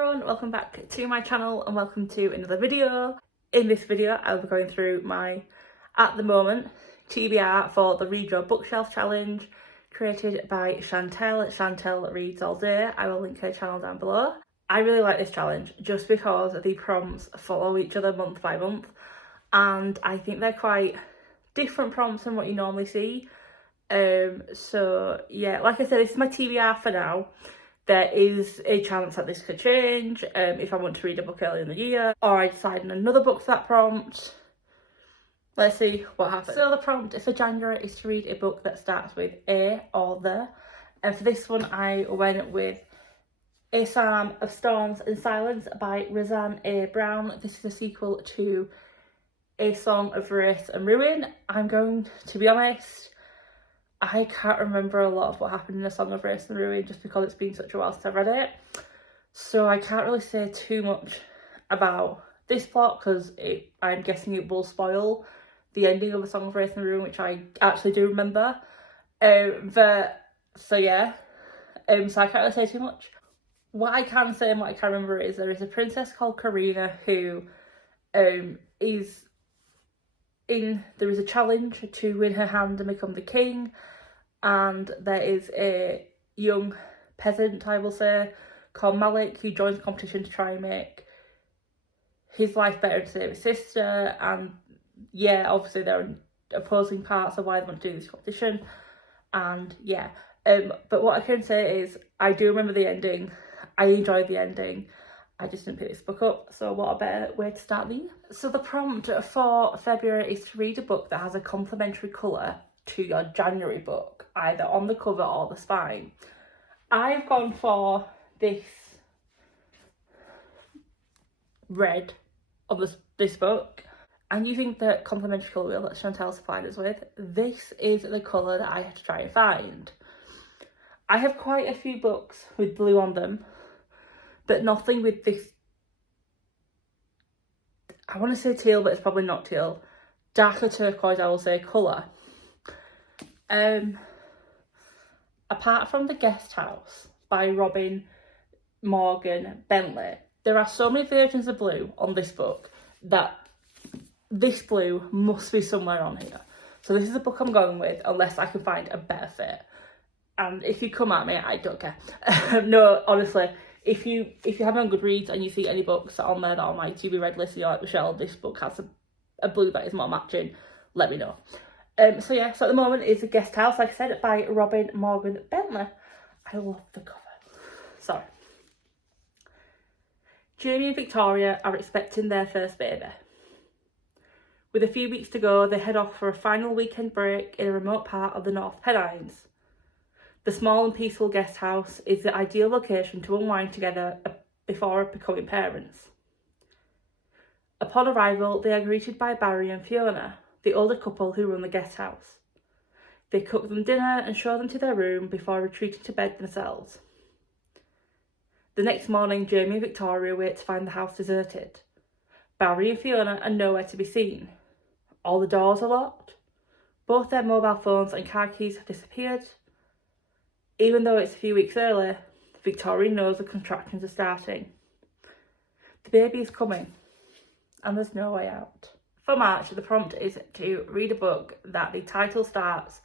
everyone, welcome back to my channel and welcome to another video. In this video I'll be going through my, at the moment, TBR for the Read Your Bookshelf Challenge created by Chantel. Chantel reads all day. I will link her channel down below. I really like this challenge just because the prompts follow each other month by month and I think they're quite different prompts than what you normally see. So yeah, like I said, this is my TBR for now. There is a chance that this could change if I want to read a book early in the year, or I decide on another book for that prompt. Let's see what happens. So the prompt for January is to read a book that starts with A or the, and for this one I went with A Psalm of Storms and Silence by Roseanne A. Brown. This is a sequel to A Song of Wraith and Ruin. I'm going to be honest, I can't remember a lot of what happened in A Song of Wraith and Ruin just because it's been such a while since I've read it. So I can't really say too much about this plot because I'm guessing it will spoil the ending of A Song of Wraith and Ruin, which I actually do remember. So I can't really say too much. What I can say and what I can remember is there is a princess called Karina who there is a challenge to win her hand and become the king, and there is a young peasant, I will say, called Malik who joins the competition to try and make his life better and save his sister. And yeah, obviously there are opposing parts of why they want to do this competition, and yeah, but what I can say is I do remember the ending. I enjoyed the ending. I just didn't pick this book up, so what a better way to start the year. So the prompt for February is to read a book that has a complementary colour to your January book, either on the cover or the spine. I've gone for this red on this book, and you think that complementary colour wheel that Chantel supplied us with, this is the colour that I had to try and find. I have quite a few books with blue on them, but nothing with this, I want to say teal, but it's probably not teal, darker turquoise, I will say, colour. Apart from The Guest House by Robin Morgan Bentley, there are so many versions of blue on this book that this blue must be somewhere on here. So this is the book I'm going with unless I can find a better fit. And if you come at me, I don't care. No, honestly. If you have me on Goodreads and you see any books that are on there that are on my to be read list, you're like, Michelle, this book has a blue that is not matching, let me know. So at the moment is The Guest House, like I said, by Robin Morgan Bentley. I love the cover. Sorry. Jamie and Victoria are expecting their first baby. With a few weeks to go, they head off for a final weekend break in a remote part of the North Pennines. The small and peaceful guest house is the ideal location to unwind together before becoming parents. Upon arrival, they are greeted by Barry and Fiona, the older couple who run the guest house. They cook them dinner and show them to their room before retreating to bed themselves. The next morning, Jamie and Victoria wait to find the house deserted. Barry and Fiona are nowhere to be seen. All the doors are locked. Both their mobile phones and car keys have disappeared. Even though it's a few weeks early, Victoria knows the contractions are starting. The baby is coming, and there's no way out. For March, the prompt is to read a book that the title starts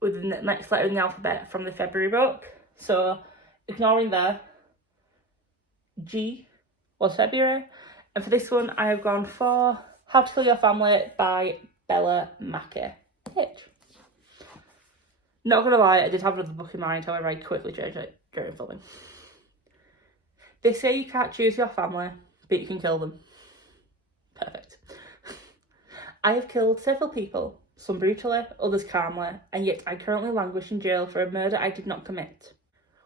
with the next letter in the alphabet from the February book. So, ignoring the G was February. And for this one, I have gone for How to Kill Your Family by Bella Mackey H. Not gonna lie, I did have another book in mind, however I quickly changed it during filming. They say you can't choose your family, but you can kill them. Perfect. I have killed several people, some brutally, others calmly, and yet I currently languish in jail for a murder I did not commit.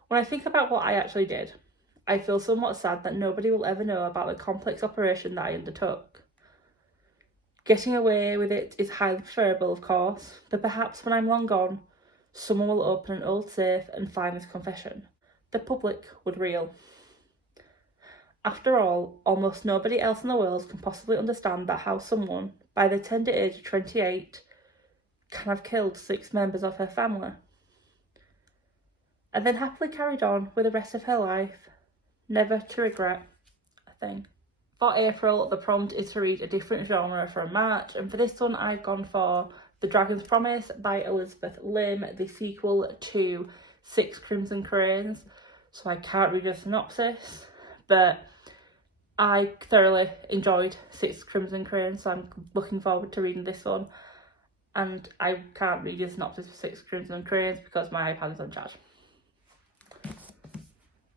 When I think about what I actually did, I feel somewhat sad that nobody will ever know about the complex operation that I undertook. Getting away with it is highly preferable, of course, but perhaps when I'm long gone, someone will open an old safe and find this confession. The public would reel. After all, almost nobody else in the world can possibly understand that how someone, by the tender age of 28, can have killed 6 members of her family. And then happily carried on with the rest of her life, Never to regret a thing. For April, the prompt is to read a different genre from March, and for this one I've gone for The Dragon's Promise by Elizabeth Lim, the sequel to Six Crimson Cranes. So I can't read a synopsis, but I thoroughly enjoyed Six Crimson Cranes, so I'm looking forward to reading this one. And I can't read a synopsis for Six Crimson Cranes because my iPad is on charge.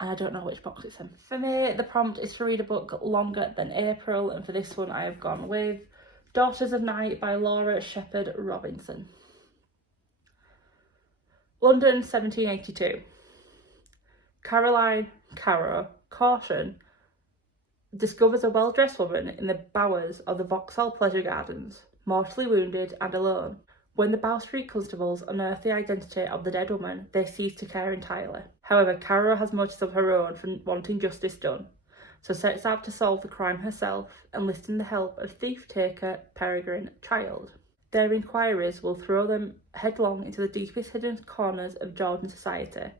And I don't know which box it's in. For me, the prompt is to read a book longer than April, and for this one I have gone with Daughters of Night by Laura Shepherd Robinson. London, 1782. Caroline Caro Caution discovers a well-dressed woman in the bowers of the Vauxhall Pleasure Gardens, mortally wounded and alone. When the Bow Street constables unearth the identity of the dead woman, they cease to care entirely. However, Caro has motives of her own for wanting justice done, so sets out to solve the crime herself, enlisting the help of thief-taker Peregrine Child. Their inquiries will throw them headlong into the deepest hidden corners of Georgian society,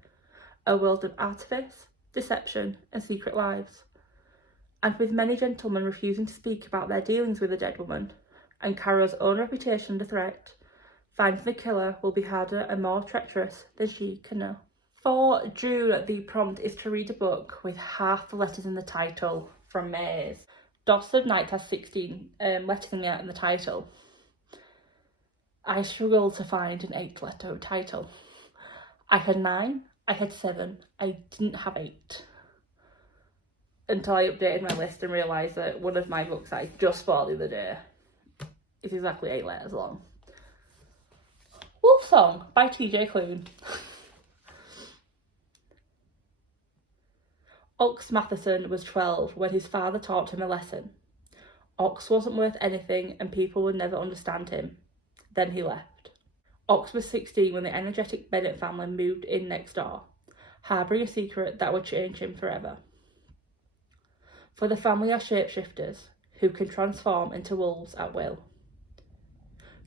a world of artifice, deception, and secret lives. And with many gentlemen refusing to speak about their dealings with the dead woman, and Caro's own reputation under threat, finding the killer will be harder and more treacherous than she can know. For June, the prompt is to read a book with half the letters in the title from Maze. Daughters of Night has 16 letters in the title. I struggled to find an 8-letter title. I had 9, I had 7, I didn't have 8. Until I updated my list and realised that one of my books that I just bought the other day is exactly 8 letters long. Wolf Song by TJ Clune. Ox Matheson was 12 when his father taught him a lesson. Ox wasn't worth anything and people would never understand him. Then he left. Ox was 16 when the energetic Bennett family moved in next door, harbouring a secret that would change him forever. For the family are shapeshifters who can transform into wolves at will.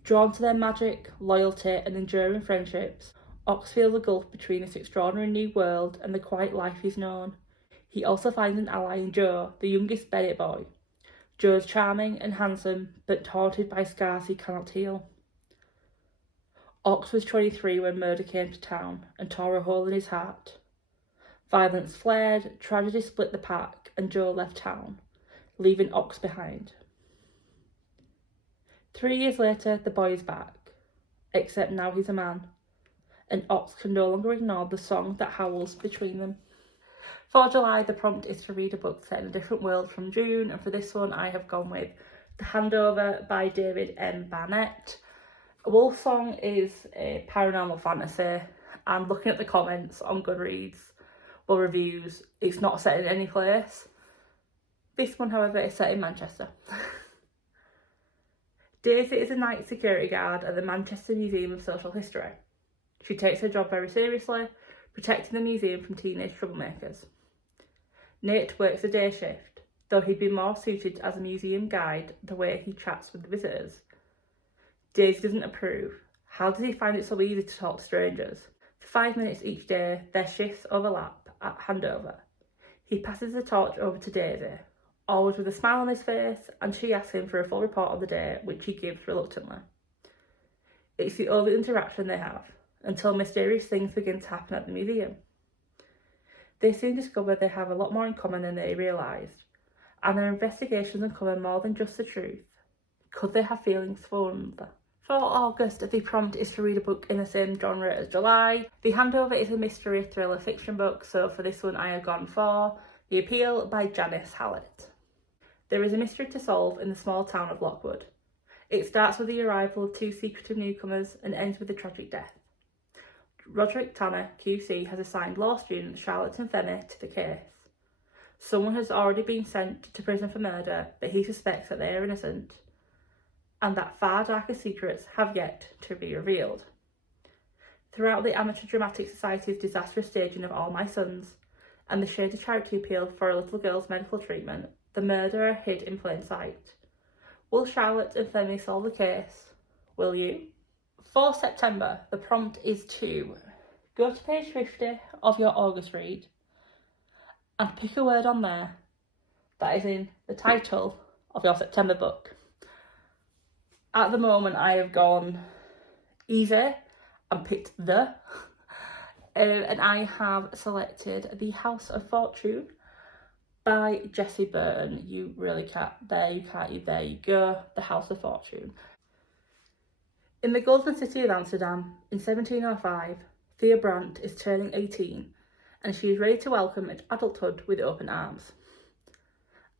Drawn to their magic, loyalty and enduring friendships, Ox feels a gulf between this extraordinary new world and the quiet life he's known. He also finds an ally in Joe, the youngest Bennett boy. Joe's charming and handsome, but haunted by scars he cannot heal. Ox was 23 when murder came to town and tore a hole in his heart. Violence flared, tragedy split the pack, and Joe left town, leaving Ox behind. 3 years later, the boy is back, except now he's a man, and Ox can no longer ignore the song that howls between them. For July, the prompt is to read a book set in a different world from June, and for this one I have gone with The Handover by David M. Barnett. Wolf Song is a paranormal fantasy, and looking at the comments on Goodreads or reviews, it's not set in any place. This one, however, is set in Manchester. Daisy is a night security guard at the Manchester Museum of Social History. She takes her job very seriously, protecting the museum from teenage troublemakers. Nate works a day shift, though he'd be more suited as a museum guide the way he chats with the visitors. Daisy doesn't approve. How does he find it so easy to talk to strangers? For 5 minutes each day, their shifts overlap at handover. He passes the torch over to Daisy, always with a smile on his face, and she asks him for a full report of the day, which he gives reluctantly. It's the only interaction they have, until mysterious things begin to happen at the museum. They soon discover they have a lot more in common than they realised, and their investigations uncover more than just the truth. Could they have feelings for one another? For August, the prompt is to read a book in the same genre as July. The Handover is a mystery thriller fiction book, so for this one I have gone for The Appeal by Janice Hallett. There is a mystery to solve in the small town of Lockwood. It starts with the arrival of 2 secretive newcomers and ends with a tragic death. Roderick Tanner, QC, has assigned law student Charlotte and Femi to the case. Someone has already been sent to prison for murder, but he suspects that they are innocent, and that far darker secrets have yet to be revealed. Throughout the Amateur Dramatic Society's disastrous staging of All My Sons, and the shady charity appeal for a little girl's medical treatment, the murderer hid in plain sight. Will Charlotte and Femi solve the case? Will you? For September, the prompt is to go to page 50 of your August read and pick a word on there that is in the title of your September book. At the moment, I have gone easy and picked the, and I have selected The House of Fortune by Jessie Burton. You really can't, there you go, The House of Fortune. In the golden city of Amsterdam, in 1705, Thea Brandt is turning 18 and she is ready to welcome adulthood with open arms.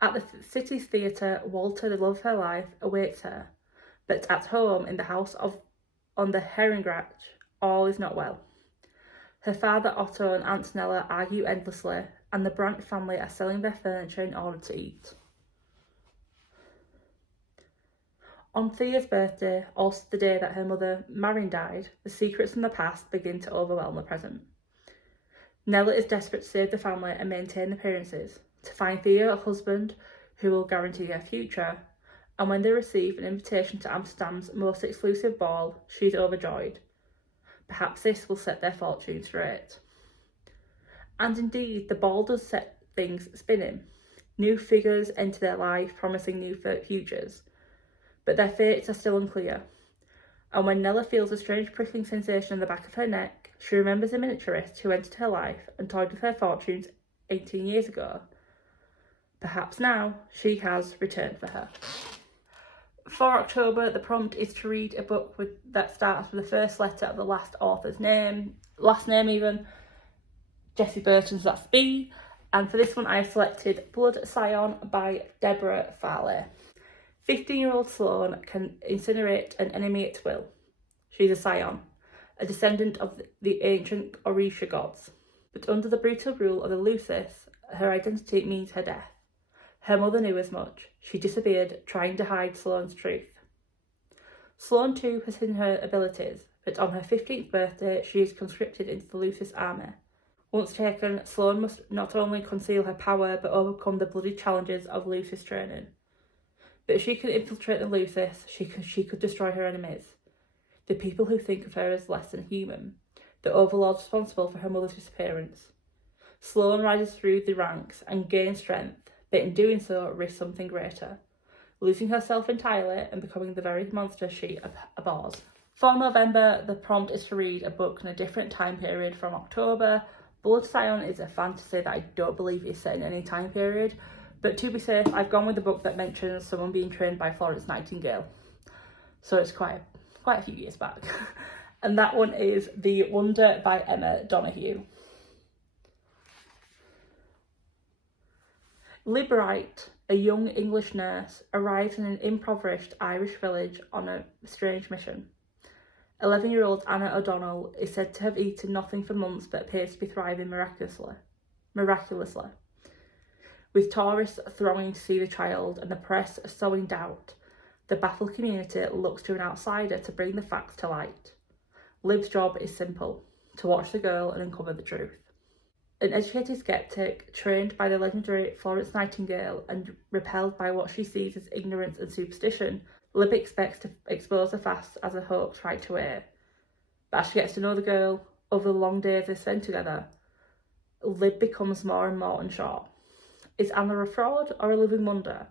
At the city's theatre, Walter, the love of her life, awaits her, but at home in the house on the Herrengracht, all is not well. Her father Otto and Aunt Nella argue endlessly, and the Brandt family are selling their furniture in order to eat. On Thea's birthday, also the day that her mother, Marion, died, the secrets from the past begin to overwhelm the present. Nella is desperate to save the family and maintain appearances, to find Thea a husband who will guarantee her future, and when they receive an invitation to Amsterdam's most exclusive ball, she is overjoyed. Perhaps this will set their fortunes straight. And indeed, the ball does set things spinning. New figures enter their life, promising new futures. But their fates are still unclear. And when Nella feels a strange prickling sensation in the back of her neck, she remembers a miniaturist who entered her life and toyed with her fortunes 18 years ago. Perhaps now she has returned for her. For October, the prompt is to read a book that starts with the first letter of the last author's name, last name even, Jessie Burton's, that's B. And for this one, I have selected Blood Scion by Deborah Farley. 15-year-old Sloane can incinerate an enemy at will. She's a scion, a descendant of the ancient Orisha gods. But under the brutal rule of the Lucis, her identity means her death. Her mother knew as much. She disappeared, trying to hide Sloane's truth. Sloane too has hidden her abilities, but on her 15th birthday, she is conscripted into the Lucis army. Once taken, Sloane must not only conceal her power, but overcome the bloody challenges of Lucis training. But if she could infiltrate the Lucis, she could destroy her enemies. The people who think of her as less than human. The overlords responsible for her mother's disappearance. Sloane rises through the ranks and gains strength, but in doing so risks something greater. Losing herself entirely and becoming the very monster she abhors. For November, the prompt is to read a book in a different time period from October. Blood Scion is a fantasy that I don't believe is set in any time period. But to be safe, I've gone with the book that mentions someone being trained by Florence Nightingale. So it's quite a few years back. And that one is The Wonder by Emma Donoghue. Lib Wright, a young English nurse, arrives in an impoverished Irish village on a strange mission. 11-year-old Anna O'Donnell is said to have eaten nothing for months but appears to be thriving miraculously. With tourists thronging to see the child and the press sowing doubt, the baffled community looks to an outsider to bring the facts to light. Lib's job is simple, to watch the girl and uncover the truth. An educated skeptic, trained by the legendary Florence Nightingale and repelled by what she sees as ignorance and superstition, Lib expects to expose the facts as a hoax right away. But as she gets to know the girl, over the long days they spend together, Lib becomes more and more unsure. Is Anna a fraud or a living wonder?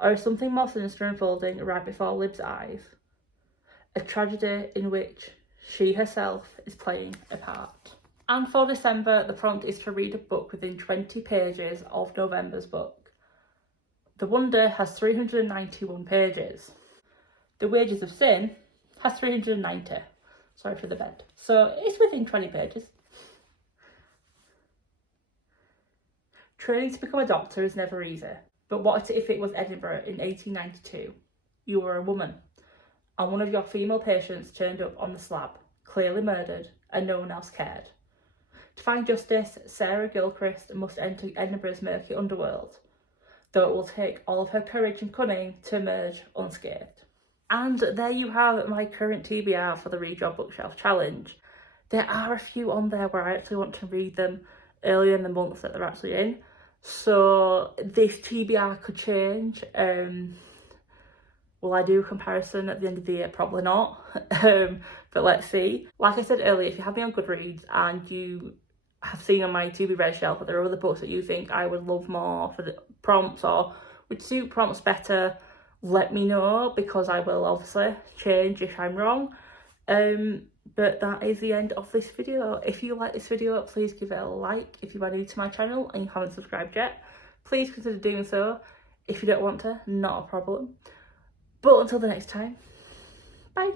Or is something more sinister unfolding right before Lib's eyes? A tragedy in which she herself is playing a part. And for December, the prompt is to read a book within 20 pages of November's book. The Wonder has 391 pages. The Wages of Sin has 390. Sorry for the bed. So it's within 20 pages. Training to become a doctor is never easy, but what if it was Edinburgh in 1892? You were a woman, and one of your female patients turned up on the slab, clearly murdered, and no one else cared. To find justice, Sarah Gilchrist must enter Edinburgh's murky underworld, though it will take all of her courage and cunning to emerge unscathed. And there you have my current TBR for the Read Your Bookshelf Challenge. There are a few on there where I actually want to read them earlier in the month that they're actually in. So this TBR could change. Will I do a comparison at the end of the year? Probably not. But let's see. Like I said earlier, if you have me on Goodreads and you have seen on my TBR shelf, that there are other books that you think I would love more for the prompts or would suit prompts better, let me know, because I will obviously change if I'm wrong. But that is the end of this video. If you like this video, please give it a like. If you are new to my channel and you haven't subscribed yet, please consider doing so. If you don't want to, not a problem. But until the next time, bye.